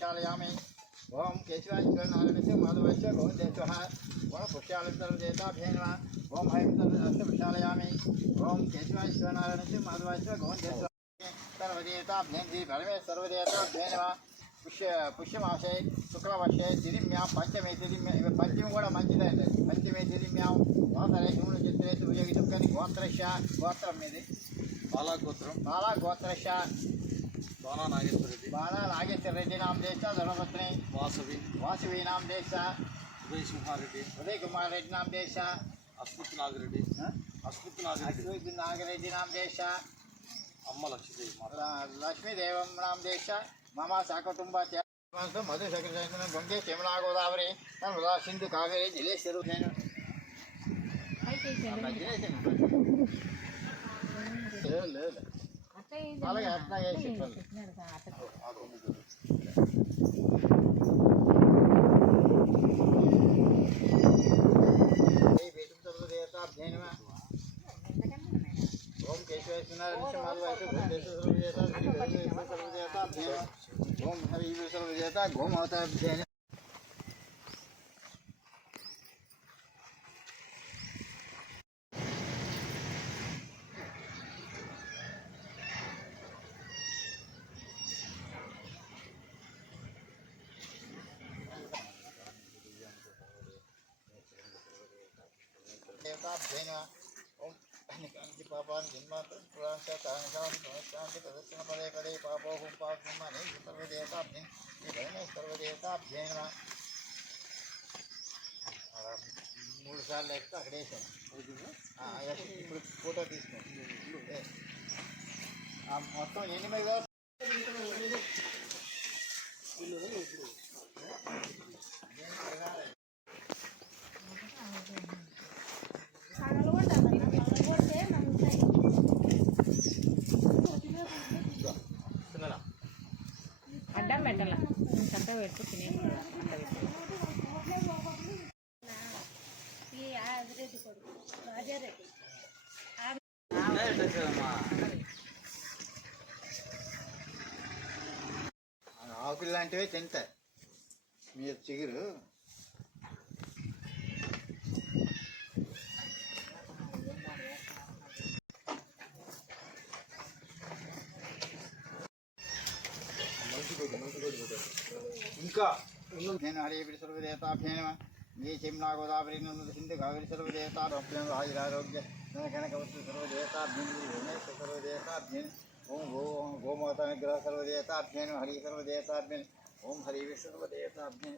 प्रक्षालयामि। ओम केशवाय नारायणस्य माधवस्य गोविंदेश्वरः ओम प्रक्षालय सर्वदेवताभ्ये नमः। ओम हयं सर्वदेवस्य प्रक्षालयामि। ओम केशवाय नारायणस्य माधवस्य गोविंदेश्वरः सर्वदेवताभ्ये परमे सर्वदेवताभ्ये नमः। पुष्यमासे शुक्लवर्षे तिथिम्यां पंचमे तिथिम्यां पंचमी కూడా మంచిదండి పంచమే తిథిమ్యాం వాసరే శూన్యచిత్రే సూర్యగితం కానీ గోత్రశ గోత్రం మీది బాలా గోత్రశ బాలా నాగేశ్వర రెడ్డి నామ దేశ ధర్మపత్ని వాసవి నామ దేశ ఉదయ్ కుమార్ రెడ్డి నామ దేశ అస్మిత్ నాగరెడ్డి నామ దేశ అమ్మ లక్ష్మీదేవం నామ దేశ మామ సకుటుంబ మధు సకృష్ణ గంగే యమునా గోదావరి నర్మదా సింధు కావేరి జలేశ్వరు నేను అలాగే అట్లా చేసి ओम ओम हरि सर्वदेवता गोमाता देवता जैन ओम निकांति पापान जन्मांतर पुरांशा तांगान शांति प्रदर्शन पदे पदे पापो हुम पापम माने सर्वदेवताभ्ये निधने सर्वदेवताभ्ये नमः। మూడు సార్లు ఎక్కితే అక్కడ వేసాను ఇప్పుడు ఫోటో తీసుకోండి మొత్తం 8 అడ్డం పెట్టాల చంట పెట్టి తినే ఆకులు లాంటివే తింటాయి మీరు చిగురు ఇంకా నేను హరి సర్వదేవతాభ్యే నమః। ये यमुना गोदावरी नर्मदा सिंधु कावेरी सर्वदेवताभ्यं आयुरारोग्य कनकवस्तु सर्वदेवताभ्यं सर्वदेवताभ्यं ओम गोमाता निग्रह सर्वदेवताभ्यं हरि सर्वदेवताभ्यं ओम हरि सर्वदेवताभ्यं।